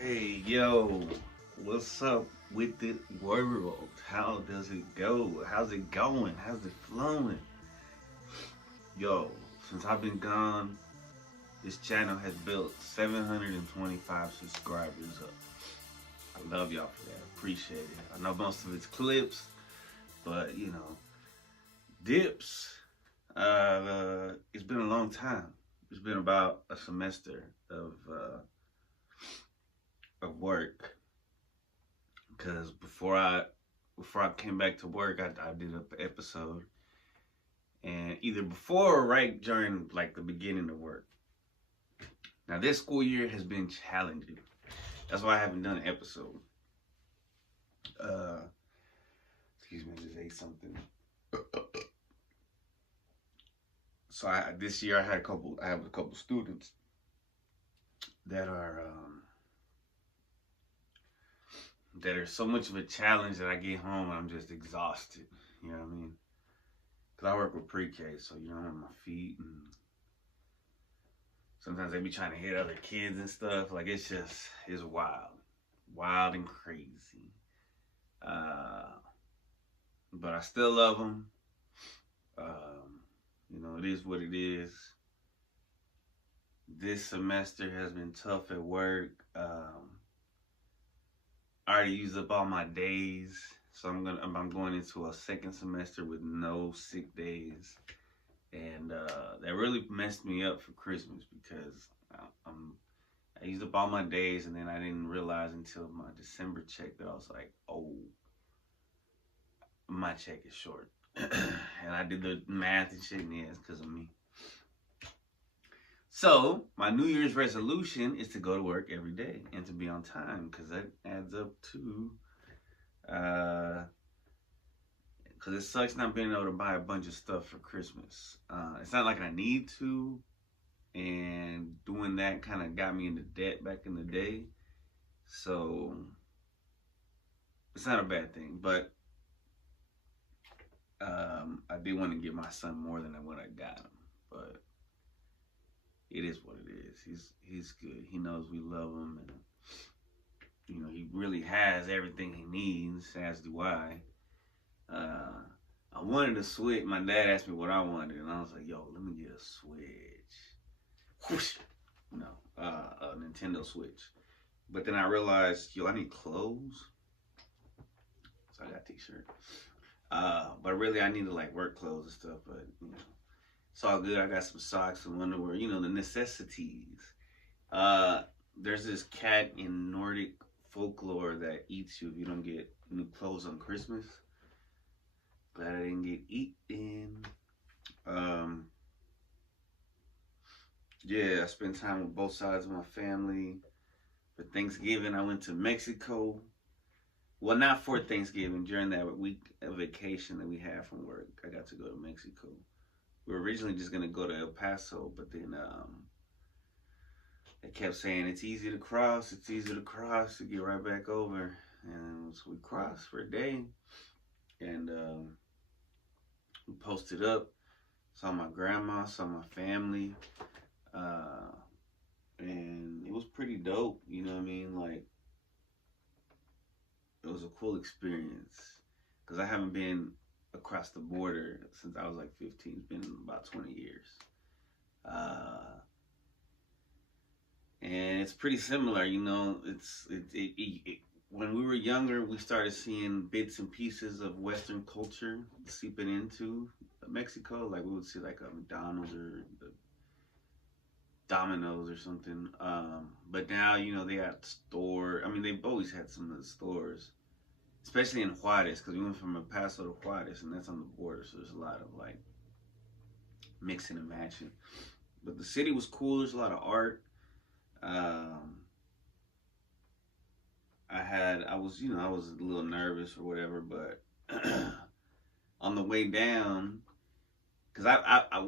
Hey, yo, what's up with the world? How does it go? How's it going? How's it flowing? Yo, since I've been gone, this channel has built 725 subscribers up. I love y'all for that. Appreciate it. I know most of it's clips, but dips. It's been a long time. It's been about a semester of work. Cause before I came back to work, I did an episode, and either before or right during like the beginning of work. Now this school year has been challenging. That's why I haven't done an episode. Uh, Excuse me, I just ate something. So this year I had a couple. I have a couple students that are so much of a challenge that I get home and I'm just exhausted. You know what I mean? Cause I work with pre-K, so I'm on my feet, and sometimes they be trying to hit other kids and stuff. Like it's wild and crazy. Uh, but I still love them. It is what it is. This semester has been tough at work. I already used up all my days, so I'm going into a second semester with no sick days, and that really messed me up for Christmas because I used up all my days, and then I didn't realize until my December check that I was like, oh, my check is short. And I did the math and shit, and yeah, it's because of me. So, my New Year's resolution is to go to work every day and to be on time, because that adds up to, because it sucks not being able to buy a bunch of stuff for Christmas. It's not like I need to, and doing that kind of got me into debt back in the day. So, it's not a bad thing, but I did want to give my son more than what I got him, but it is what it is. He's good. He knows we love him, and he really has everything he needs. As do I. I wanted a Switch. My dad asked me what I wanted, and I was like, "Yo, let me get a Switch." Whoosh. No, a Nintendo Switch. But then I realized, yo, I need clothes, so I got a T-shirt. But really, I needed like work clothes and stuff. But it's all good. I got some socks, some underwear. The necessities. There's this cat in Nordic folklore that eats you if you don't get new clothes on Christmas. Glad I didn't get eaten. Yeah, I spent time with both sides of my family. For Thanksgiving, I went to Mexico. Well, not for Thanksgiving. During that week of vacation that we had from work, I got to go to Mexico. We were originally just gonna go to El Paso, but then they kept saying it's easy to cross, to get right back over, and so we crossed for a day, and we posted up, saw my grandma, saw my family, and it was pretty dope. You know what I mean? Like, it was a cool experience because I haven't been across the border since I was like 15. It's been about 20 years. And it's pretty similar, when we were younger, we started seeing bits and pieces of Western culture seeping into Mexico. Like we would see like a McDonald's or the Domino's or something. But now, they got store. I mean, they've always had some of the stores, especially in Juarez, because we went from El Paso to Juarez, and that's on the border. So there's a lot of like mixing and matching. But the city was cool. There's a lot of art. I was a little nervous or whatever, but on the way down, because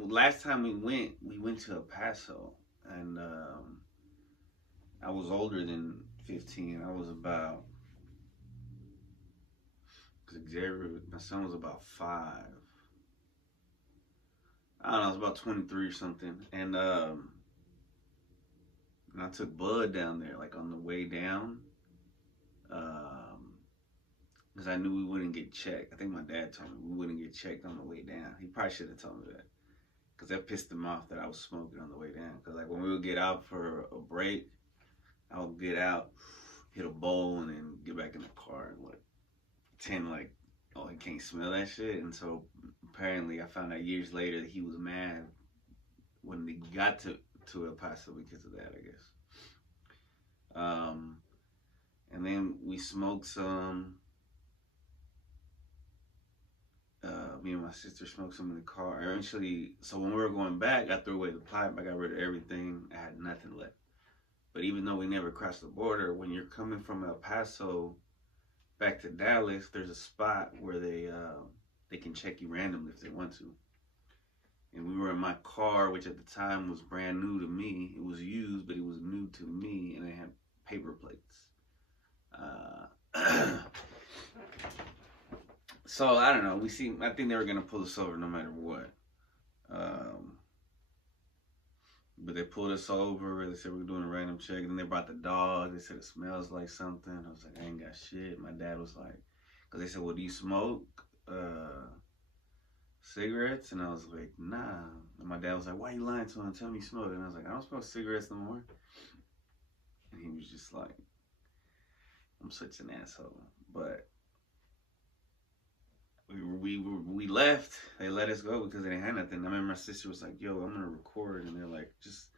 last time we went to El Paso, and I was older than 15. I was about, because Xavier, my son was about 5. I don't know, I was about 23 or something, and And I took Bud down there, like on the way down, because I knew we wouldn't get checked. I think my dad told me we wouldn't get checked on the way down. He probably should have told me that, because that pissed him off that I was smoking on the way down. Because like when we would get out for a break, I would get out, hit a bowl, and then get back in the car and like pretend like, oh, he can't smell that shit. And so apparently I found out years later that he was mad when they got to El Paso because of that, I guess. Um, and then we smoked some. Me and my sister smoked some in the car. Eventually, so when we were going back, I threw away the pipe. I got rid of everything. I had nothing left. But even though we never crossed the border, when you're coming from El Paso back to Dallas, there's a spot where they can check you randomly if they want to. And we were in my car, which at the time was brand new to me. It was used, but it was new to me, and it had paper plates. So I don't know. I think they were gonna pull us over no matter what. But they pulled us over. They said we were doing a random check. And then they brought the dog. They said it smells like something. I was like, I ain't got shit. My dad was like, because they said, well, do you smoke cigarettes? And I was like, nah. And my dad was like, why are you lying to him? Tell me you smoke. And I was like, I don't smoke cigarettes no more. And he was just like, I'm such an asshole. But we left. They let us go because they didn't have nothing. I remember my sister was like, yo, I'm gonna record, and they're like, it's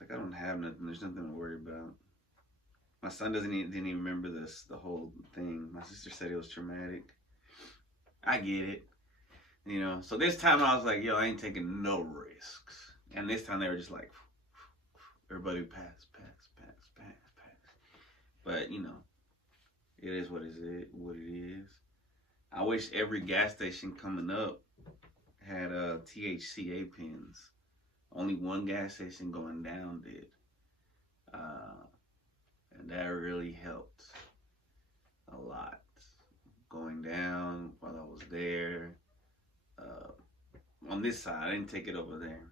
like, I don't have nothing. There's nothing to worry about. My son didn't even remember the whole thing. My sister said it was traumatic. I get it, you know. So this time I was like, yo, I ain't taking no risks. And this time they were just like, everybody pass. But you know, it is what it is. I wish every gas station coming up had THCA pins. Only one gas station going down did. And that really helped a lot. Going down while I was there. On this side, I didn't take it over there.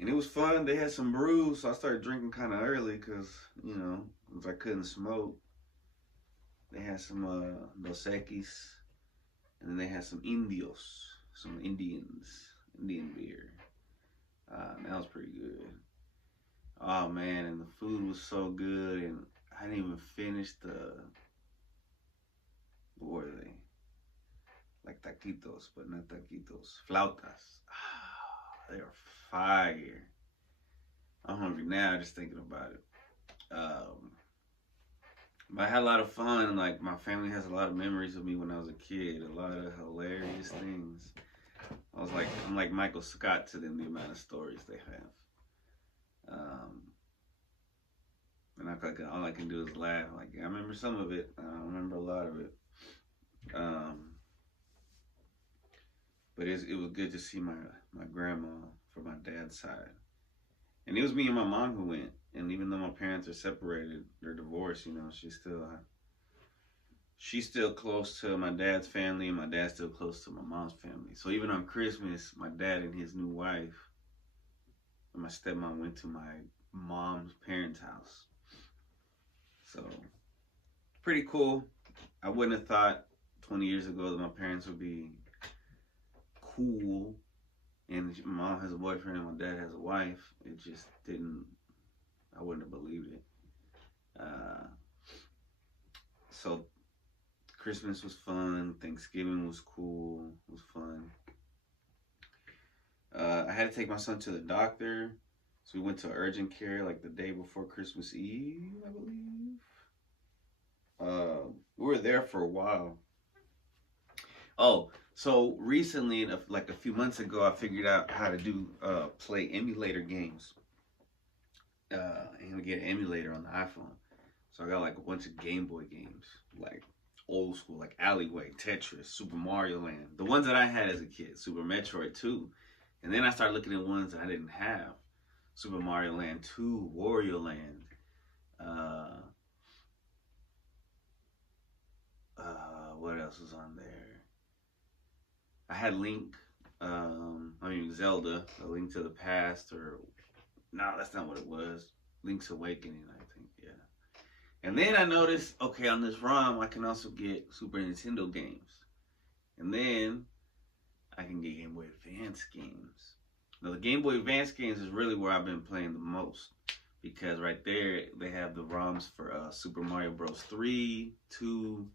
And it was fun. They had some brews, so I started drinking kind of early because, you know, if I couldn't smoke. They had some Dos Equis, and then they had some Indios, some Indian beer. That was pretty good. Oh man, and the food was so good, and I didn't even finish what were they? Like taquitos, but not taquitos. Flautas. They are fire. I'm hungry now just thinking about it. But I had a lot of fun. Like, my family has a lot of memories of me when I was a kid. A lot of hilarious things. I'm like Michael Scott to them, the amount of stories they have. And all I can do is laugh. Like, I remember some of it. I don't remember a lot of it. But it was good to see my grandma from my dad's side. And it was me and my mom who went. And even though my parents are separated, they're divorced, you know, she's still close to my dad's family, and my dad's still close to my mom's family. So even on Christmas, my dad and his new wife and my stepmom went to my mom's parents' house. So, pretty cool. I wouldn't have thought 20 years ago that my parents would be cool. And my mom has a boyfriend and my dad has a wife. It just didn't, I wouldn't have believed it. So Christmas was fun. Thanksgiving was cool. It was fun. I had to take my son to the doctor. So we went to urgent care like the day before Christmas Eve, I believe. We were there for a while. Oh, so recently, like a few months ago, I figured out how to play emulator games. And we get an emulator on the iPhone. So I got like a bunch of Game Boy games, like old school, like Alleyway, Tetris, Super Mario Land. The ones that I had as a kid, Super Metroid 2. And then I started looking at ones that I didn't have. Super Mario Land 2, Wario Land. What else was on there? I had Link. Zelda, A Link to the Past, or no, that's not what it was. Link's Awakening, I think. Yeah. And then I noticed, okay, on this ROM, I can also get Super Nintendo games, and then I can get Game Boy Advance games. Now, the Game Boy Advance games is really where I've been playing the most because right there they have the ROMs for Super Mario Bros. 3, 2.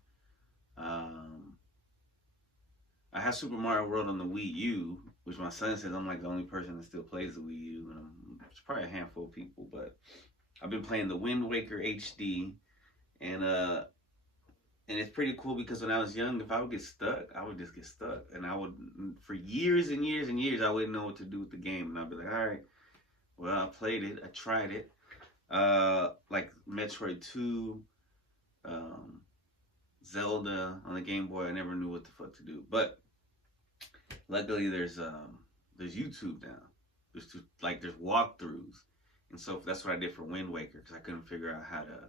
I have Super Mario World on the Wii U, which my son says I'm like the only person that still plays the Wii U, and it's probably a handful of people. But I've been playing the Wind Waker HD, and it's pretty cool because when I was young, if I would get stuck, I would just get stuck, and I would for years and years and years I wouldn't know what to do with the game, and I'd be like, all right, well I played it, I tried it, like Metroid 2, Zelda on the Game Boy, I never knew what the fuck to do, but luckily there's YouTube now. There's walkthroughs, and so that's what I did for Wind Waker because I couldn't figure out how to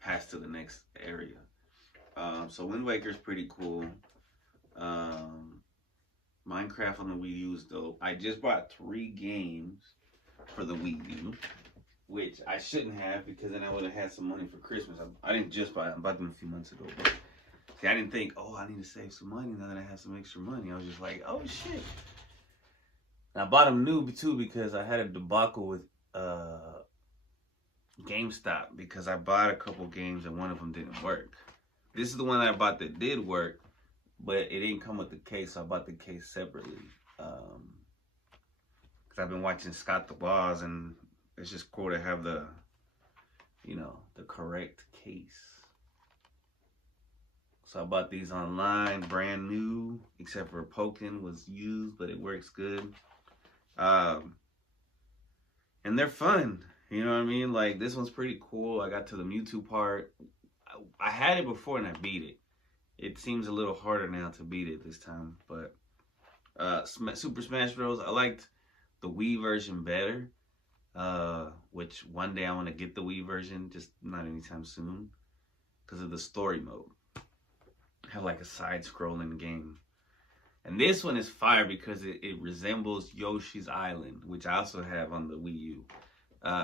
pass to the next area. So Wind Waker is pretty cool. Minecraft on the Wii U is dope. I just bought 3 games for the Wii U, which I shouldn't have because then I would have had some money for Christmas. I didn't just buy them. I bought them a few months ago. But see, I didn't think, oh, I need to save some money now that I have some extra money. I was just like, oh, shit. And I bought them new, too, because I had a debacle with GameStop because I bought a couple games and one of them didn't work. This is the one that I bought that did work, but it didn't come with the case, so I bought the case separately. Because I've been watching Scott the Boss, and it's just cool to have the correct case. So I bought these online, brand new, except for Pokken was used, but it works good. And they're fun. You know what I mean? Like, this one's pretty cool. I got to the Mewtwo part. I had it before and I beat it. It seems a little harder now to beat it this time. But Super Smash Bros. I liked the Wii version better. Which one day I want to get the Wii version, just not anytime soon. Because of the story mode. Have like a side-scrolling game. And this one is fire because it resembles Yoshi's Island, which I also have on the Wii U.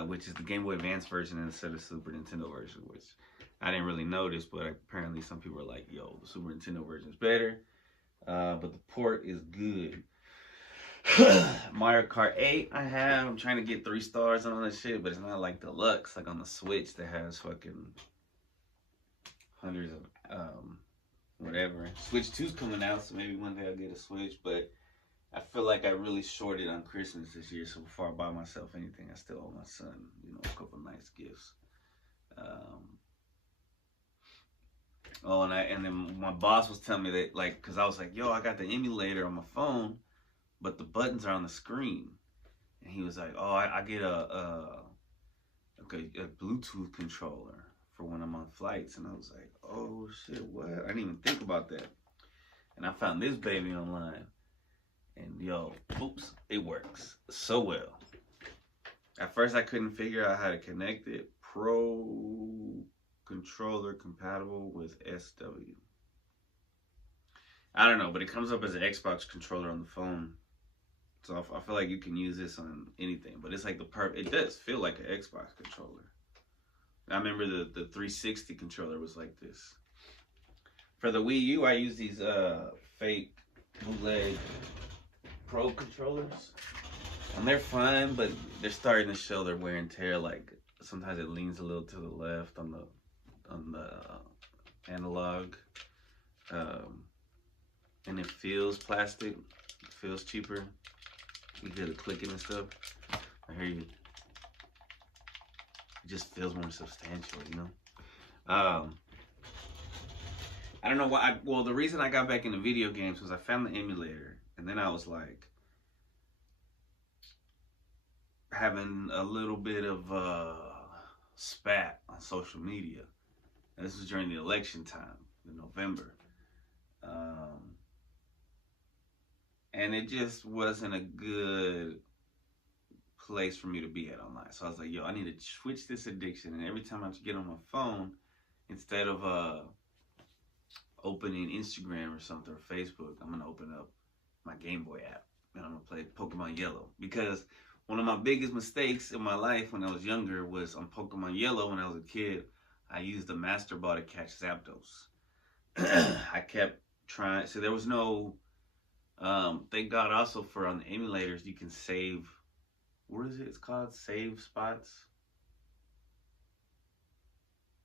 Which is the Game Boy Advance version instead of Super Nintendo version, which I didn't really notice, but apparently some people are like, yo, the Super Nintendo version is better. But the port is good. Mario Kart 8 I'm trying to get 3 stars on this shit, but it's not like deluxe, like on the Switch that has fucking hundreds of whatever. Switch 2's coming out, so maybe one day I'll get a Switch, but I feel like I really shorted on Christmas this year, so before I buy myself anything, I still owe my son, a couple nice gifts. And then my boss was telling me that, like, because I was like, yo, I got the emulator on my phone, but the buttons are on the screen. And he was like, oh, I get a Bluetooth controller for when I'm on flights. And I was like, oh, shit, what? I didn't even think about that. And I found this baby online. And, yo, oops, it works so well. At first, I couldn't figure out how to connect it. Pro controller compatible with SW. I don't know, but it comes up as an Xbox controller on the phone. So I feel like you can use this on anything. But it's like it does feel like an Xbox controller. I remember the 360 controller was like this. For the Wii U, I use these fake bootleg Pro controllers. And they're fun, but they're starting to show their wear and tear. Like, sometimes it leans a little to the left on the analog. And it feels plastic. It feels cheaper. You hear the clicking and stuff. I hear you. It just feels more substantial, I don't know why. Well, the reason I got back into video games was I found the emulator. And then I was like, having a little bit of spat on social media. And this was during the election time in November. And it just wasn't a good place for me to be at online. So I was like, yo, I need to switch this addiction. And every time I get on my phone, instead of opening Instagram or something or Facebook, I'm going to open up my Game Boy app, and I'm gonna play Pokemon Yellow because one of my biggest mistakes in my life when I was younger was on Pokemon Yellow. When I was a kid, I used the Master Ball to catch Zapdos. I kept trying. So there was no. Thank God also for on the emulators you can save. What is it? It's called save spots.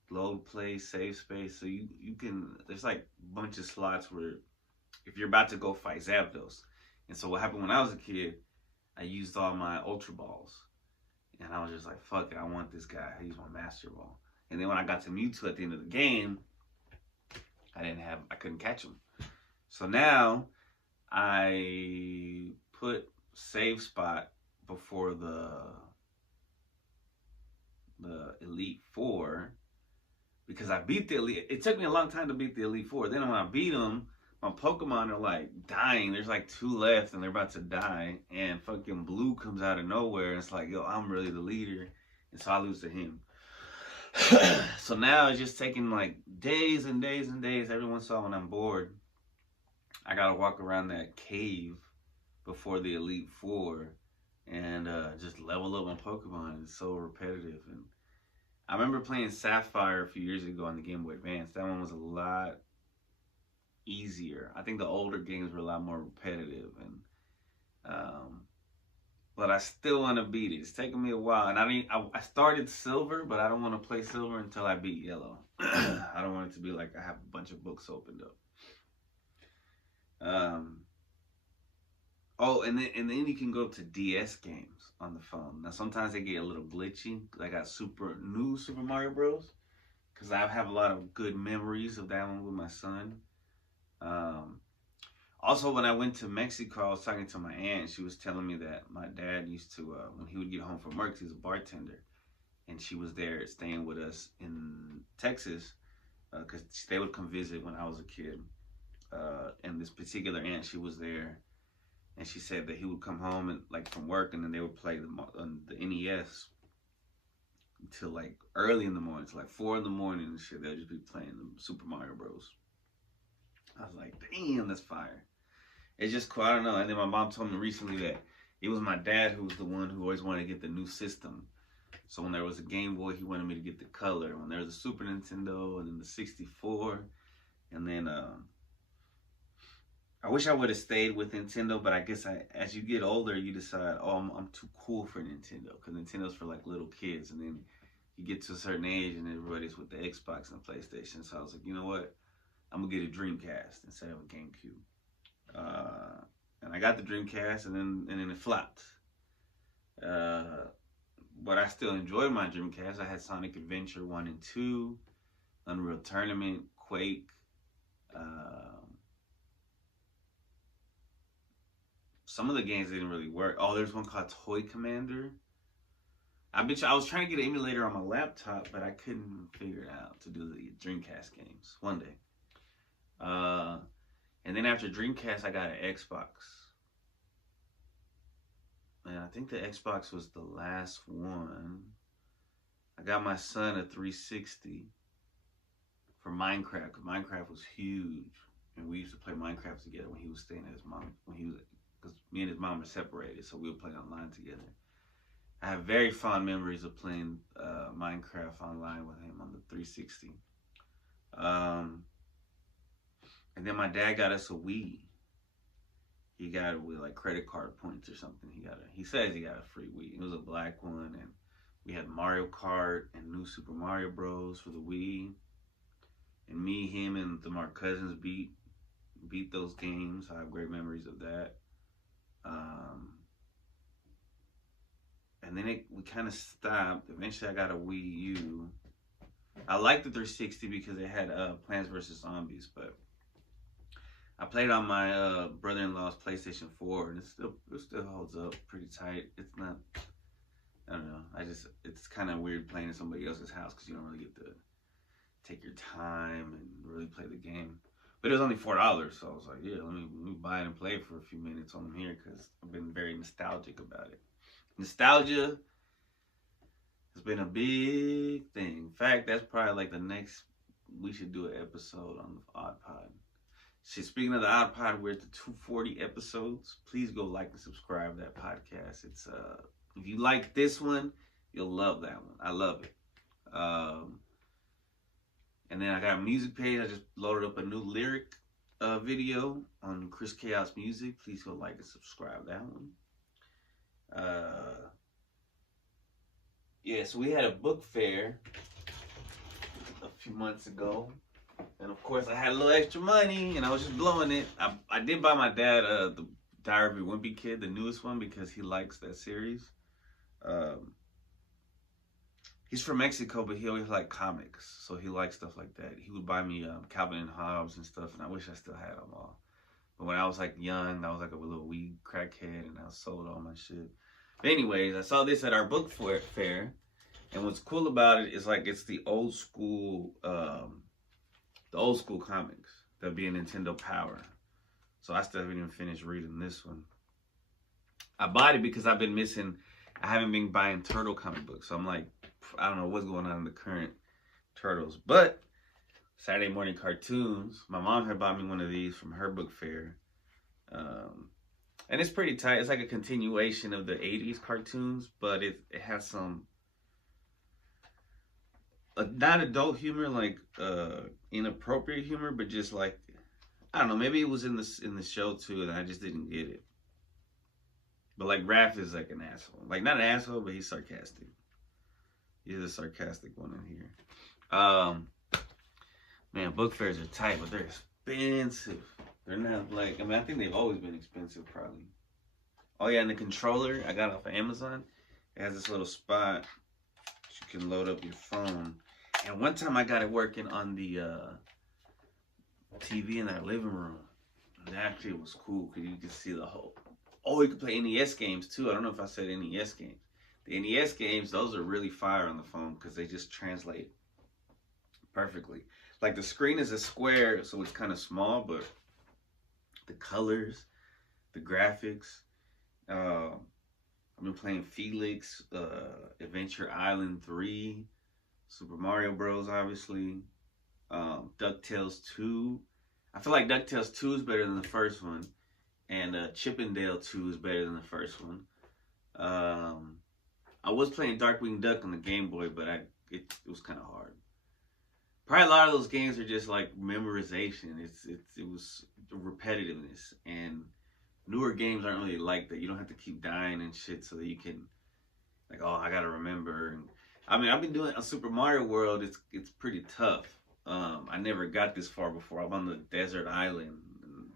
Load play, save space. So you can. There's like a bunch of slots where if you're about to go fight Zapdos. And so what happened when I was a kid, I used all my Ultra Balls. And I was just like, fuck it, I want this guy. I used my Master Ball. And then when I got to Mewtwo at the end of the game, I couldn't catch him. So now I put save spot before the Elite Four because I beat the Elite. It took me a long time to beat the Elite Four. Then when I beat them, my Pokemon are like dying. There's like 2 left and they're about to die. And fucking Blue comes out of nowhere. And it's like, yo, I'm really the leader. And so I lose to him. So now it's just taking like days and days and days. Every once in a while when I'm bored, I gotta walk around that cave before the Elite Four and just level up my Pokemon. It's so repetitive. And I remember playing Sapphire a few years ago on the Game Boy Advance. That one was a lot easier. I think the older games were a lot more repetitive, and but I still want to beat it. It's taken me a while, and I started Silver, but I don't want to play Silver until I beat Yellow. I don't want it to be like I have a bunch of books opened up. Oh, and then you can go to DS games on the phone. Now sometimes they get a little glitchy. I got new Super Mario Bros. Because I have a lot of good memories of that one with my son. Also, when I went to Mexico, I was talking to my aunt. She was telling me that my dad used to, when he would get home from work, he was a bartender. And she was there staying with us in Texas because they would come visit when I was a kid. And this particular aunt, she was there. And she said that he would come home and like from work, and then they would play the NES until like early in the morning, to like 4 in the morning and shit. They'll just be playing the Super Mario Bros. I was like, damn, that's fire. It's just cool. I don't know. And then my mom told me recently that it was my dad who was the one who always wanted to get the new system. So when there was a Game Boy, he wanted me to get the color. When there was a Super Nintendo, and then the 64, and then I wish I would have stayed with Nintendo, but I guess as you get older, you decide, oh, I'm too cool for Nintendo, because Nintendo's for like little kids, and then you get to a certain age, and everybody's with the Xbox and the PlayStation. So I was like, you know what? I'm gonna get a Dreamcast instead of a GameCube. And I got the Dreamcast, and then it flopped. But I still enjoyed my Dreamcast. I had Sonic Adventure 1 and 2, Unreal Tournament, Quake. Some of the games didn't really work. Oh, there's one called Toy Commander. I was trying to get an emulator on my laptop, but I couldn't figure it out to do the Dreamcast games one day. And then after Dreamcast, I got an Xbox. And I think the Xbox was the last one. I got my son a 360 for Minecraft, because Minecraft was huge. And we used to play Minecraft together when he was staying at his mom, because me and his mom were separated, so we would play online together. I have very fond memories of playing Minecraft online with him on the 360. And then my dad got us a Wii. He got it with like credit card points or something. He says he got a free Wii. It was a black one, and we had Mario Kart and New Super Mario Bros. For the Wii. And me, him, and my cousins beat those games. I have great memories of that. And then we kind of stopped. Eventually, I got a Wii U. I liked the 360 because it had Plants vs. Zombies, but I played on my brother-in-law's PlayStation 4, and it still holds up pretty tight. It's not, I don't know. It's kind of weird playing in somebody else's house because you don't really get to take your time and really play the game. But it was only $4, so I was like, yeah, let me buy it and play it for a few minutes while I'm here, because I've been very nostalgic about it. Nostalgia has been a big thing. In fact, that's probably like the next, we should do an episode on the Odd Pod. Shit, speaking of the Odd Pod, we're at the 240 episodes. Please go like and subscribe to that podcast. It's if you like this one, you'll love that one. I love it. And then I got a music page. I just loaded up a new lyric video on Chris Chaos Music. Please go like and subscribe to that one. Yeah, so we had a book fair a few months ago. And of course, I had a little extra money, and I was just blowing it. I did buy my dad the Diary of a Wimpy Kid, the newest one, because he likes that series. He's from Mexico, but he always liked comics, so he likes stuff like that. He would buy me Calvin and Hobbes and stuff, and I wish I still had them all. But when I was like young, I was like a little weed crackhead, and I sold all my shit. But anyways, I saw this at our book fair, and what's cool about it is like it's the old school comics. There'll be a Nintendo Power. So I still haven't even finished reading this one. I bought it because I haven't been buying Turtle comic books. So I'm like, I don't know what's going on in the current Turtles. But Saturday morning cartoons, my mom had bought me one of these from her book fair. And it's pretty tight. It's like a continuation of the 80s cartoons, but it has some not adult humor, like inappropriate humor, but just like, I don't know, maybe it was in the show too, and I just didn't get it. But like Raph is like an asshole, like not an asshole, but he's sarcastic. He's a sarcastic one in here. Man, book fairs are tight, but they're expensive. They're not like, I mean, I think they've always been expensive, probably. Oh yeah, and the controller I got off of Amazon, it has this little spot you can load up your phone. And one time I got it working on the TV in our living room. And that actually was cool because you could see the whole. Oh, you could play NES games too. I don't know if I said NES games. The NES games, those are really fire on the phone because they just translate perfectly. Like the screen is a square, so it's kind of small, but the colors, the graphics. I've been playing Felix, Adventure Island 3, Super Mario Bros. Obviously, DuckTales 2. I feel like DuckTales 2 is better than the first one, and Chippendale 2 is better than the first one. I was playing Darkwing Duck on the Game Boy, but it was kind of hard. Probably a lot of those games are just like memorization. It was repetitiveness, and newer games aren't really like that. You don't have to keep dying and shit so that you can, like, oh, I gotta remember. And I mean, I've been doing a Super Mario World. It's pretty tough. I never got this far before. I'm on the desert island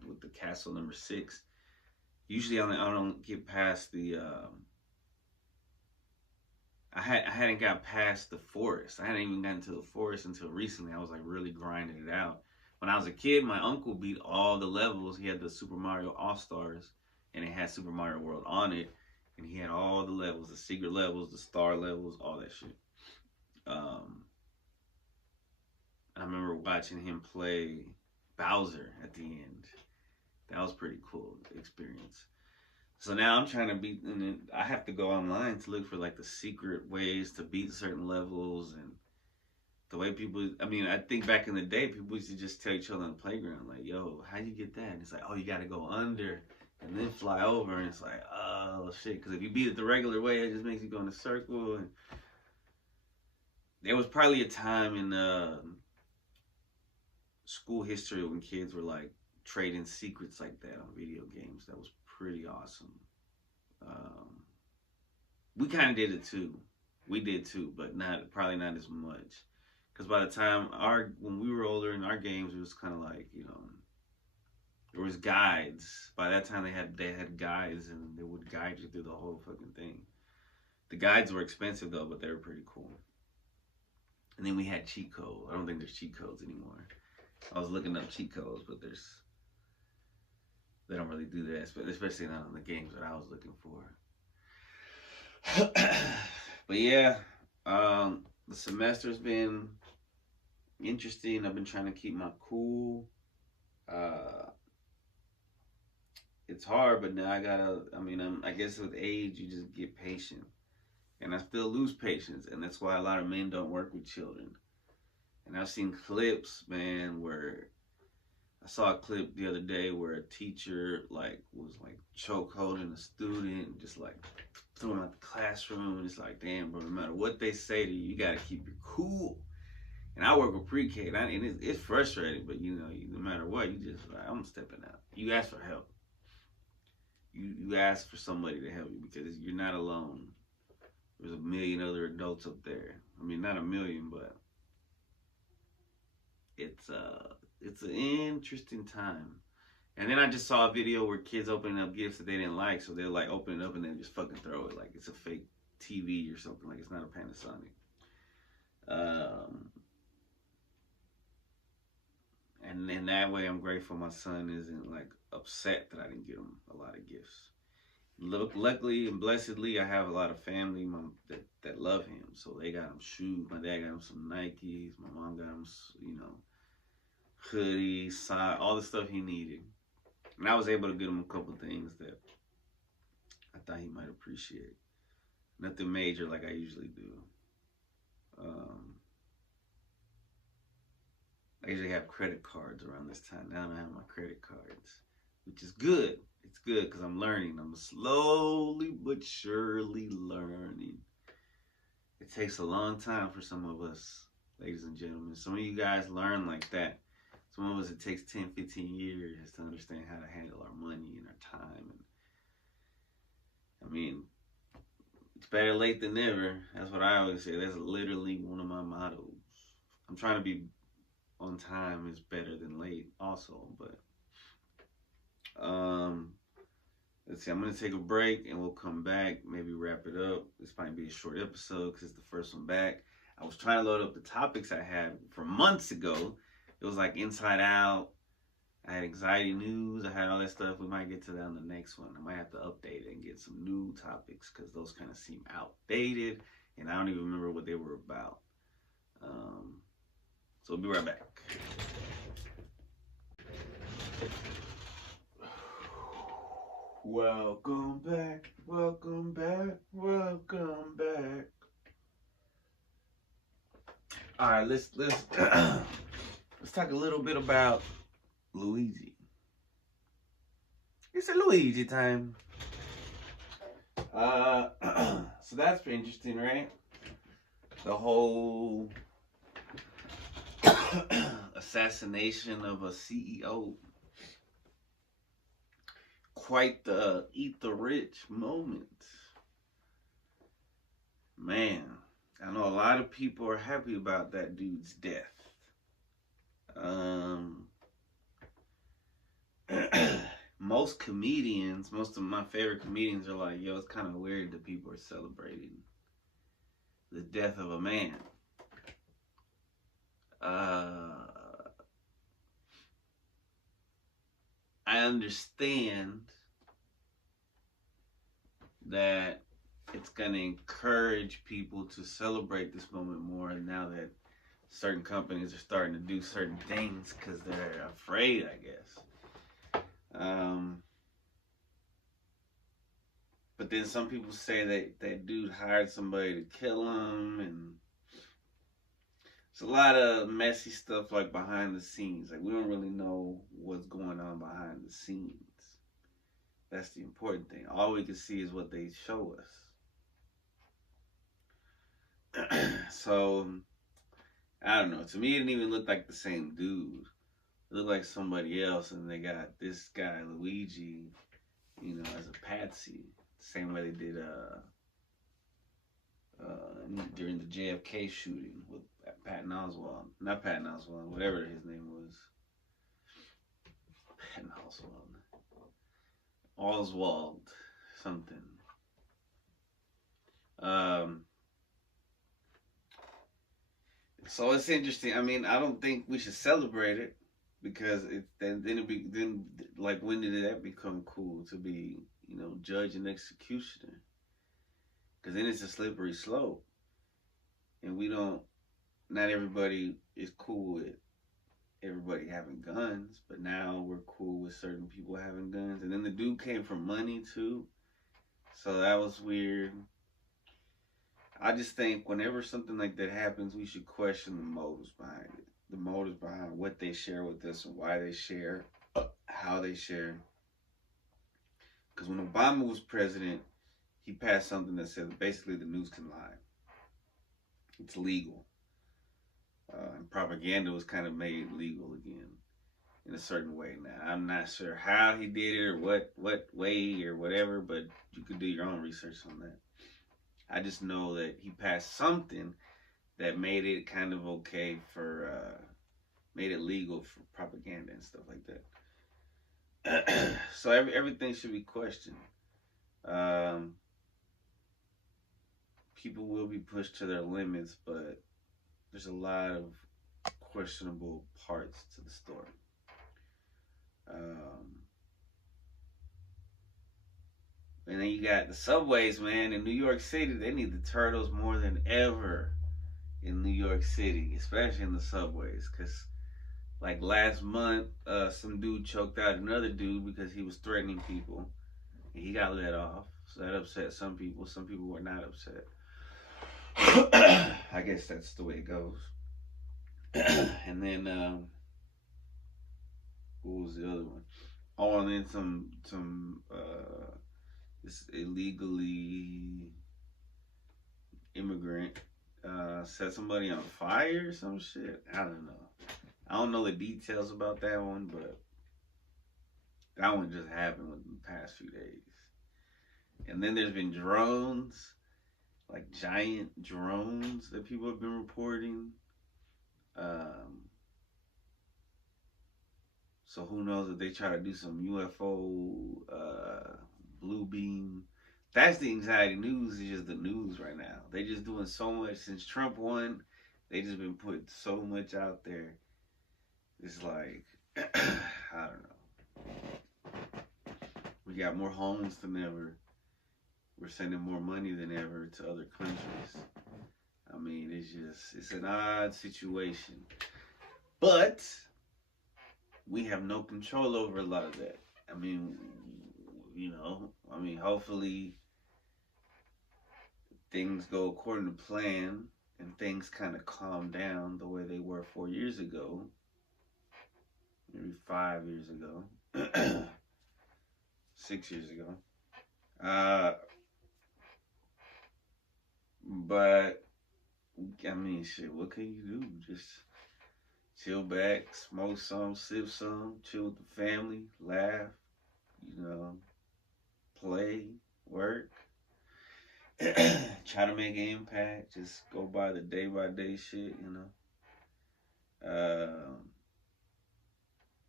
with the castle number 6. Usually, I don't get past the. I hadn't got past the forest. I hadn't even gotten to the forest until recently. I was like really grinding it out. When I was a kid, my uncle beat all the levels. He had the Super Mario All-Stars, and it had Super Mario World on it. And he had all the levels, the secret levels, the star levels, all that shit. I remember watching him play Bowser at the end. That was a pretty cool experience. So now I'm trying to beat, and then I have to go online to look for like the secret ways to beat certain levels, and the way people, I mean, I think back in the day, people used to just tell each other on the playground, like, yo, how you get that? And it's like, oh, you got to go under and then fly over. And it's like, oh, shit. Because if you beat it the regular way, it just makes you go in a circle. And there was probably a time in school history when kids were like trading secrets like that on video games. That was pretty awesome. We kind of did it too. We did too, but probably not as much. Because by the time when we were older in our games, it was kind of like, you know, there was guides. By that time, they had guides, and they would guide you through the whole fucking thing. The guides were expensive though, but they were pretty cool. And then we had cheat codes. I don't think there's cheat codes anymore. I was looking up cheat codes, but they don't really do that, especially not on the games that I was looking for. But yeah, the semester's been interesting. I've been trying to keep my cool. It's hard, but now I guess with age, you just get patient. And I still lose patience, and that's why a lot of men don't work with children. And I've seen clips, man, where I saw a clip the other day where a teacher like was like choke holding a student, and just like threw him out the classroom. And it's like, damn, bro, no matter what they say to you, you gotta keep your cool. And I work with pre-K, and it's frustrating, but you know, no matter what, you just like, I'm stepping out. You ask for help. You ask for somebody to help you because you're not alone. There's a million other adults up there. I mean, not a million, but it's an interesting time. And then I just saw a video where kids opening up gifts that they didn't like, so they'll like open it up and then just fucking throw it like it's a fake TV or something, like it's not a Panasonic. And in that way, I'm grateful my son isn't like upset that I didn't get him a lot of gifts. Luckily and blessedly, I have a lot of family that love him, so they got him shoes. My dad got him some Nikes. My mom got him, you know, hoodies, socks, all the stuff he needed. And I was able to get him a couple things that I thought he might appreciate. Nothing major like I usually do. I usually have credit cards around this time. Now I don't have my credit cards, which is good. It's good because I'm learning. I'm slowly but surely learning. It takes a long time for some of us, ladies and gentlemen. Some of you guys learn like that. Some of us, it takes 10, 15 years to understand how to handle our money and our time. And I mean, it's better late than never. That's what I always say. That's literally one of my mottos. I'm trying to be on time is better than late also, but let's see, I'm gonna take a break and we'll come back, maybe wrap it up. This might be a short episode because it's the first one back. I was trying to load up the topics I had from months ago. It was like Inside Out, I had anxiety news, I had all that stuff. We might get to that on the next one. I might have to update it and get some new topics because those kind of seem outdated and I don't even remember what they were about. So we'll be right back. Welcome back, welcome back, welcome back. All right, let's talk a little bit about Luigi. It's a Luigi time. So that's pretty interesting, right? The whole assassination of a CEO. Quite the eat the rich moment. Man, I know a lot of people are happy about that dude's death. Most comedians, most of my favorite comedians are like, yo, it's kind of weird that people are celebrating the death of a man. I understand that it's going to encourage people to celebrate this moment more now that certain companies are starting to do certain things because they're afraid, I guess. But then some people say that dude hired somebody to kill him, and it's a lot of messy stuff like behind the scenes. Like we don't really know what's going on behind the scenes. That's the important thing. All we can see is what they show us. So, I don't know. To me, it didn't even look like the same dude. It looked like somebody else, and they got this guy, Luigi, you know, as a patsy. Same way they did during the JFK shooting with Patton Oswalt. Not Patton Oswalt, whatever his name was. Patton Oswalt. Oswald something. So it's interesting. I mean, I don't think we should celebrate it because then like when did that become cool to be, you know, judge and executioner? Because then it's a slippery slope, and not everybody is cool with everybody having guns, but now we're cool with certain people having guns. And then the dude came for money too, so that was weird. I just think whenever something like that happens, we should question the motives behind it. the motives behind what they share with us and why they share, how they share. Because when Obama was president, he passed something that said basically the news can lie. It's legal. And propaganda was kind of made legal again in a certain way. Now, I'm not sure how he did it or what way or whatever, but you could do your own research on that. I just know that he passed something that made it kind of okay for, made it legal for propaganda and stuff like that. So everything should be questioned. Um, People will be pushed to their limits, but there's a lot of questionable parts to the story. And then you got the subways, man. In New York City, they need the turtles more than ever in New York City, especially in the subways. Because, like last month, some dude choked out another dude because he was threatening people. And he got let off. So that upset some people. Some people were not upset. I guess that's the way it goes. And then, what was the other one? Oh, and then some this illegally immigrant set somebody on fire or some shit. I don't know. I don't know the details about that one, but that one just happened within the past few days. And then there's been drones, like giant drones that people have been reporting. So who knows if they try to do some UFO, blue beam. That's the anxiety news. Is just the news right now. They just doing so much since Trump won. They just been putting so much out there. It's like I don't know. We got more homes than ever. We're sending more money than ever to other countries. I mean, it's an odd situation. But we have no control over a lot of that. I mean, hopefully things go according to plan and things kind of calm down the way they were 4 years ago, maybe 5 years ago, 6 years ago. But I mean, shit, what can you do? Just chill back, smoke some, sip some, chill with the family, laugh, play, work, try to make an impact, just go by the day by day shit,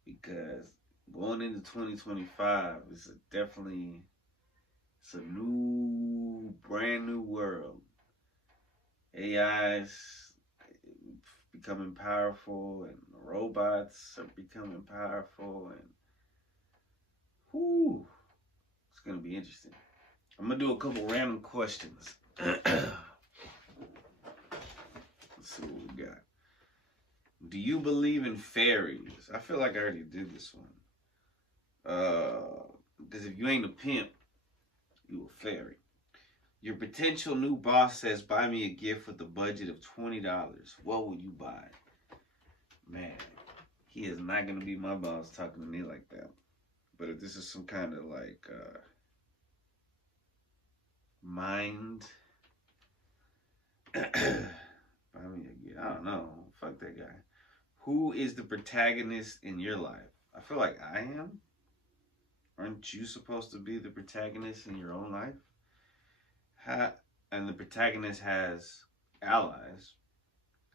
because going into 2025 is definitely, it's a brand new world. AI's becoming powerful, and robots are becoming powerful, and it's gonna be interesting. I'm gonna do a couple random questions. Let's see what we got. Do you believe in fairies? I feel like I already did this one. Because if you ain't a pimp, you a fairy. Your potential new boss says, buy me a gift with a budget of $20. What would you buy? Man, he is not going to be my boss talking to me like that. But if this is some kind of like mind, buy me a gift. I don't know. Fuck that guy. Who is the protagonist in your life? I feel like I am. Aren't you supposed to be the protagonist in your own life? And the protagonist has allies.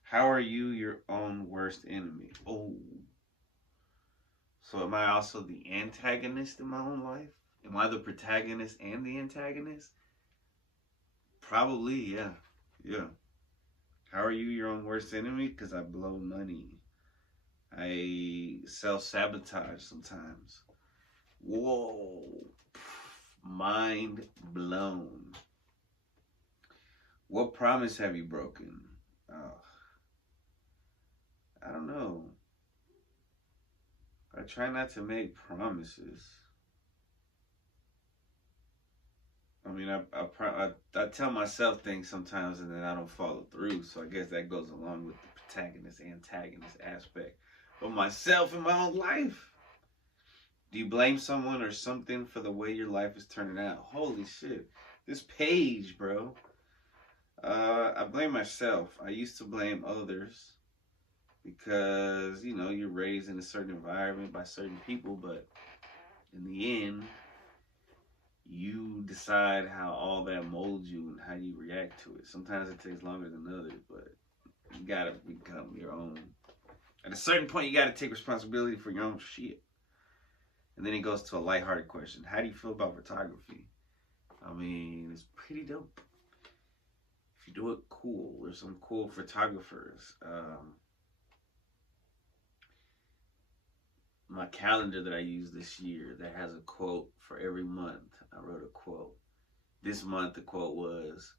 How are you your own worst enemy? Oh. So am I also the antagonist in my own life? Am I the protagonist and the antagonist? Probably, yeah. Yeah. How are you your own worst enemy? Because I blow money. I self-sabotage sometimes. Whoa. Mind blown. What promise have you broken? Oh, I don't know. I try not to make promises. I mean, I tell myself things sometimes and then I don't follow through. So I guess that goes along with the protagonist, antagonist aspect of myself in my own life. Do you blame someone or something for the way your life is turning out? Holy shit. This page, bro. I blame myself. I used to blame others because, you know, you're raised in a certain environment by certain people, but in the end, you decide how all that molds you and how you react to it. Sometimes it takes longer than others, but you gotta become your own. At a certain point, you gotta take responsibility for your own shit. And then it goes to a lighthearted question. How do you feel about photography? I mean, it's pretty dope. If you do it cool, there's some cool photographers. My calendar that I use this year that has a quote for every month. I wrote a quote. This month the quote was,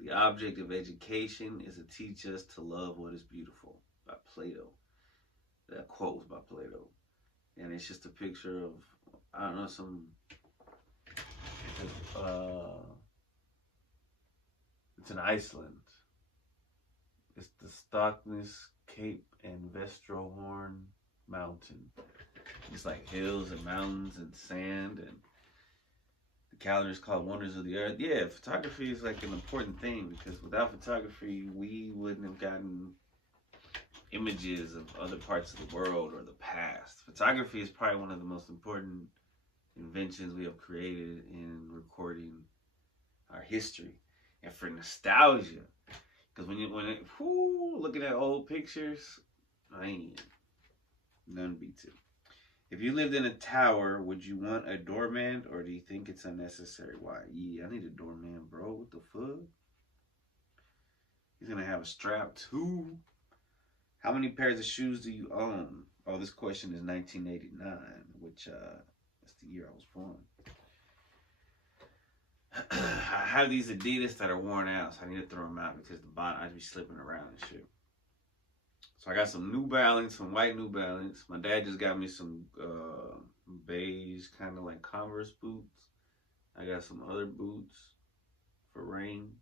"The object of education is to teach us to love what is beautiful," by Plato. That quote was by Plato. And it's just a picture of, I don't know, it's in Iceland. It's the Stockness Cape and Vestrohorn Mountain. It's like hills and mountains and sand, and the calendar is called Wonders of the Earth. Yeah, photography is like an important thing because without photography, we wouldn't have gotten images of other parts of the world or the past. Photography is probably one of the most important inventions we have created in recording our history. And for nostalgia, because looking at old pictures, man, none beats it. If you lived in a tower, would you want a doorman or do you think it's unnecessary? Why? Yeah, I need a doorman, bro. What the fuck? He's gonna have a strap too. How many pairs of shoes do you own? Oh, this question is 1989, which that's the year I was born. I have these Adidas that are worn out, so I need to throw them out because the bottom, I'd be slipping around and shit. So I got some New Balance, some white New Balance. My dad just got me some beige, kind of like Converse boots. I got some other boots for rain.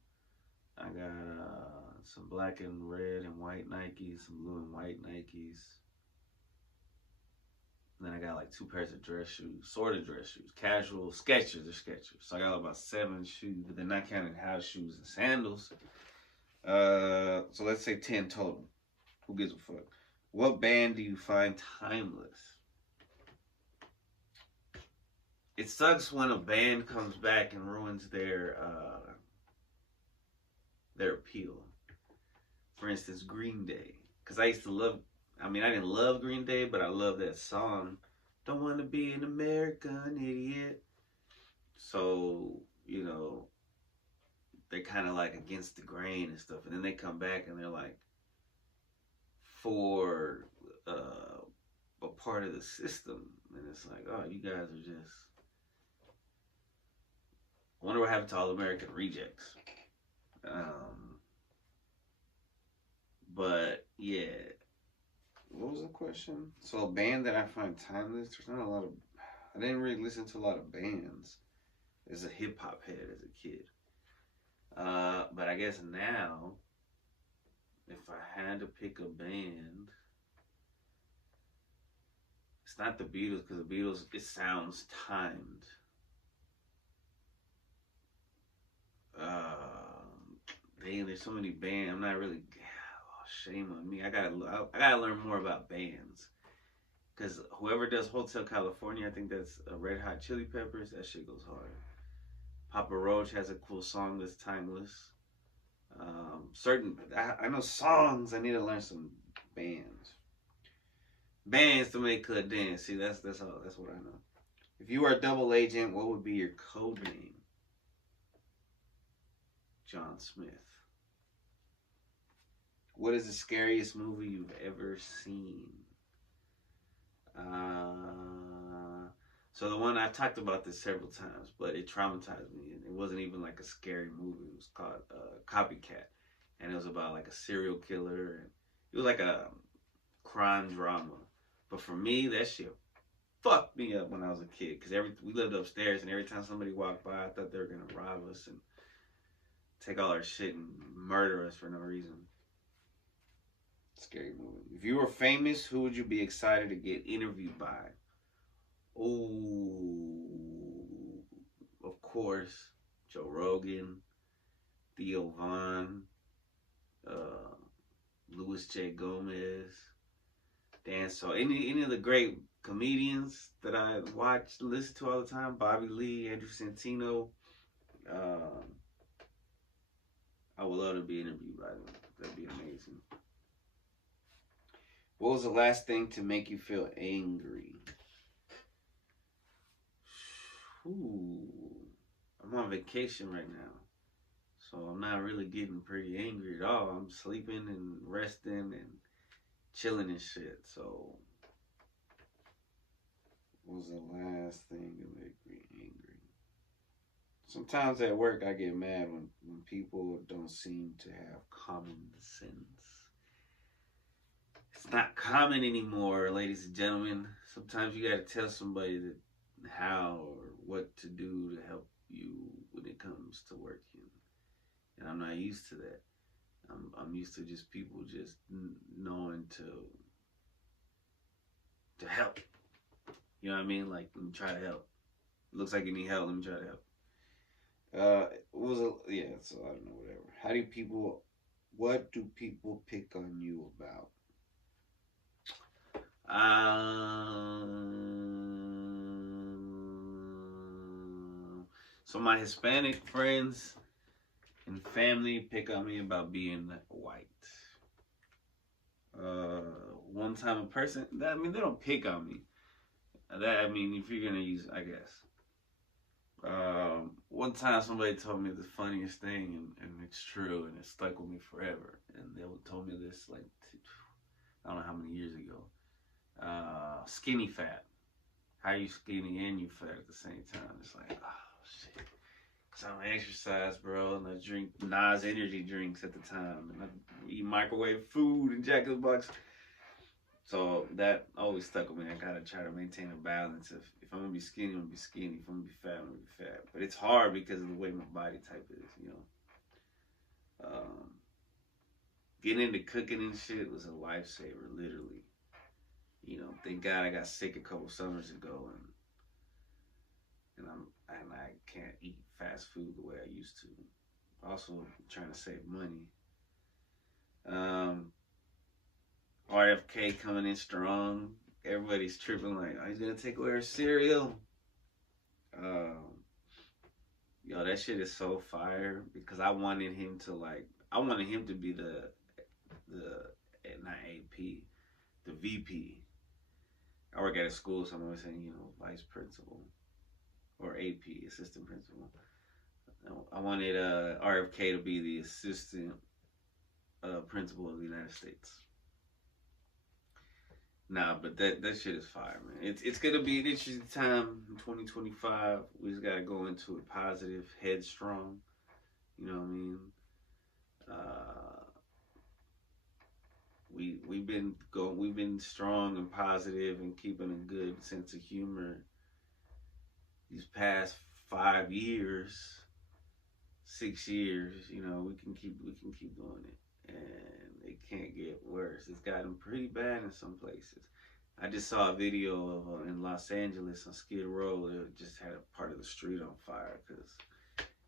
I got some black and red and white Nikes, some blue and white Nikes. And then I got like 2 pairs of dress shoes, sort of dress shoes, casual Skechers. They're Skechers. So I got about 7 shoes, but they're not counting house shoes and sandals. So let's say 10 total. Who gives a fuck? What band do you find timeless? It sucks when a band comes back and ruins their appeal. For instance, Green Day. Because I used to love, I didn't love Green Day, but I love that song. Don't want to be an American idiot. So, you know, they're kind of like against the grain and stuff. And then they come back and they're like, for a part of the system. And it's like, oh, you guys are just... I wonder what happened to All American Rejects. But yeah, what was the question? So a band that I find timeless. There's not a lot of. I didn't really listen to a lot of bands as a hip hop head as a kid. But I guess now, if I had to pick a band, it's not the Beatles because the Beatles, it sounds timed. There's so many bands. I'm not really. Oh, shame on me. I gotta learn more about bands. Cause whoever does Hotel California, I think that's Red Hot Chili Peppers. That shit goes hard. Papa Roach has a cool song that's timeless. I know songs. I need to learn some bands. Bands to make Cut dance. See, that's what I know. If you were a double agent, what would be your code name? John Smith. What is the scariest movie you've ever seen? So the one, I've talked about this several times, but it traumatized me. And it wasn't even like a scary movie. It was called Copycat. And it was about like a serial killer. And it was like a crime drama. But for me, that shit fucked me up when I was a kid. Because we lived upstairs, and every time somebody walked by, I thought they were going to rob us and take all our shit and murder us for no reason. Scary movie. If you were famous, who would you be excited to get interviewed by? Oh, of course, Joe Rogan, Theo Vaughn, uh, Louis J. Gomez, Dan. So any of the great comedians that I watch, listen to all the time, Bobby Lee, Andrew Santino. Uh, I would love to be interviewed by them. That'd be amazing. What was the last thing to make you feel angry? Ooh, I'm on vacation right now, so I'm not really getting pretty angry at all. I'm sleeping and resting and chilling and shit. So, what was the last thing to make me angry? Sometimes at work I get mad when people don't seem to have common sense. It's not common anymore, ladies and gentlemen. Sometimes you gotta tell somebody that how or what to do to help you when it comes to working. And I'm not used to that. I'm used to just people just knowing to help. You know what I mean? Like, let me try to help. Looks like you need help. Let me try to help. What was it? Yeah. So I don't know. Whatever. How do people? What do people pick on you about? So my Hispanic friends and family pick on me about being white. One time a person, I mean, they don't pick on me. That, I mean, if you're gonna use, I guess. One time somebody told me the funniest thing, and it's true, and it stuck with me forever. And they told me this like, I don't know how many years ago. Skinny fat. How you skinny and you fat at the same time? It's like, oh shit. So I exercise, bro, and I drink Nas energy drinks at the time, and I eat microwave food and Jack in the Box. So that always stuck with me. I gotta try to maintain a balance. If I'm gonna be skinny, I'm gonna be skinny. If I'm gonna be fat, I'm gonna be fat. But it's hard because of the way my body type is, you know. Getting into cooking and shit was a lifesaver, literally. You know, thank God I got sick a couple summers ago, and I can't eat fast food the way I used to. Also trying to save money. RFK coming in strong. Everybody's tripping like, oh, he's gonna take away our cereal. Yo, that shit is so fire because I wanted him to be the not AP, the VP. I work at a school, so I'm always saying, you know, vice principal or AP, assistant principal. I wanted RFK to be the assistant principal of the United States. Nah, but that shit is fire, man. It's gonna be an interesting time in 2025. We just gotta go into it positive, headstrong. You know what I mean? We've been strong and positive and keeping a good sense of humor these past 5 years, 6 years. You know, we can keep doing it, and it can't get worse. It's gotten pretty bad in some places. I just saw a video of in Los Angeles on Skid Row. It just had a part of the street on fire because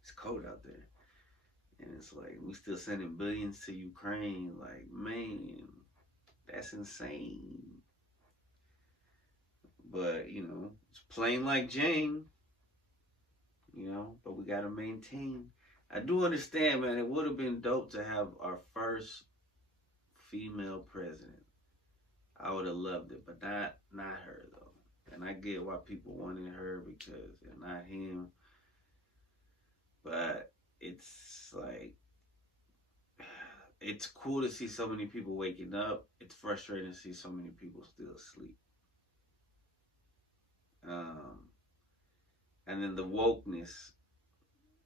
it's cold out there. And it's like, we still sending billions to Ukraine. Like, man, that's insane. But, you know, it's plain like Jane, you know, but we got to maintain. I do understand, man, it would have been dope to have our first female president. I would have loved it, but not her, though. And I get why people wanted her because they're not him. But it's like, it's cool to see so many people waking up. It's frustrating to see so many people still asleep. And then the wokeness,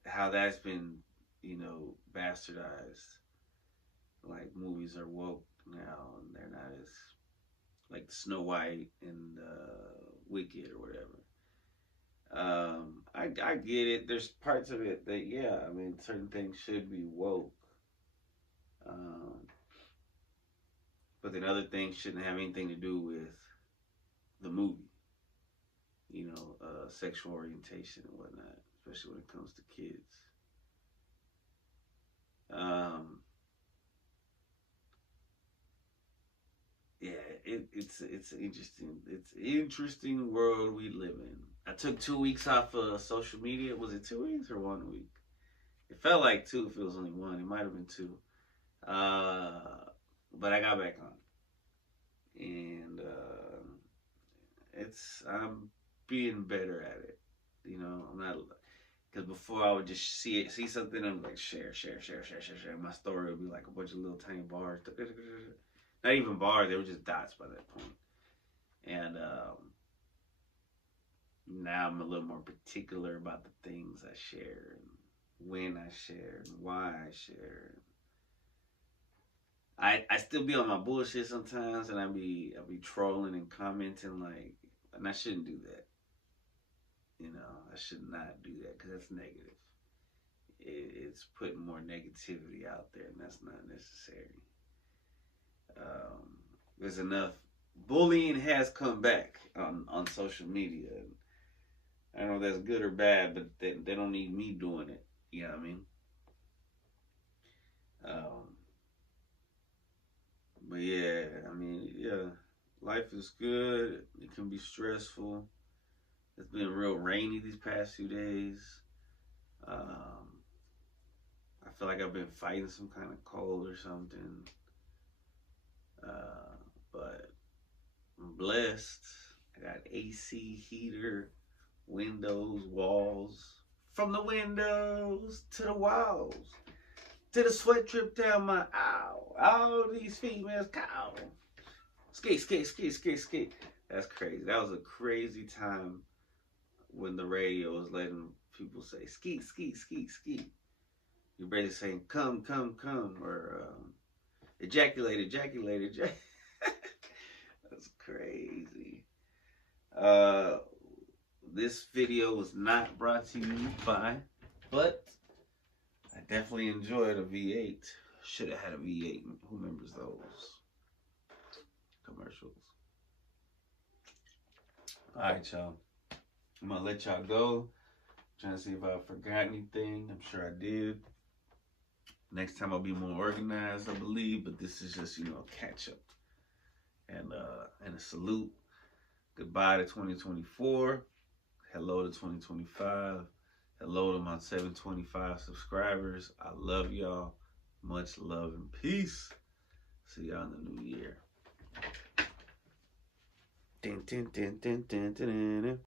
how that's been, you know, bastardized. Like, movies are woke now, and they're not as like Snow White and Wicked or whatever. I get it. There's parts of it that, yeah, I mean, certain things should be woke. Um, But then other things shouldn't have anything to do with the movie. Sexual orientation and whatnot, especially when it comes to kids. Um, yeah, it's interesting world we live in. I took 2 weeks off of social media. Was it 2 weeks or 1 week? It felt like two if it was only one. It might have been two. Uh, but I got back on, and I'm being better at it. I'm not, because before I would just see something, and I'm like share. My story would be like a bunch of little tiny bars, not even bars. They were just dots by that point. And now I'm a little more particular about the things I share and when I share and why I share. I still be on my bullshit sometimes, and I be trolling and commenting like, and I shouldn't do that. I should not do that because that's negative. It's putting more negativity out there, and that's not necessary. There's enough bullying has come back on social media. I don't know if that's good or bad, but they don't need me doing it. You know what I mean? Um, but yeah, life is good. It can be stressful. It's been real rainy these past few days. I feel like I've been fighting some kind of cold or something. But I'm blessed. I got AC, heater, windows, walls. From the windows to the walls, to the sweat drip down my ow. All these females cow. Skate, skate, skate, skate, skate. That's crazy. That was a crazy time when the radio was letting people say skeet, skeet, skeet, skeet. You're basically saying come, come, come, or ejaculate, ejaculate, ejaculate. That's crazy. This video was not brought to you by, but I definitely enjoyed a V8. Should have had a V8. Who remembers those commercials? All right, y'all. I'm gonna let y'all go. Trying to see if I forgot anything. I'm sure I did. Next time I'll be more organized, I believe. But this is just, catch up and a salute. Goodbye to 2024. Hello to 2025. Hello to my 725 subscribers. I love y'all. Much love and peace. See y'all in the new year. Dun, dun, dun, dun, dun, dun, dun.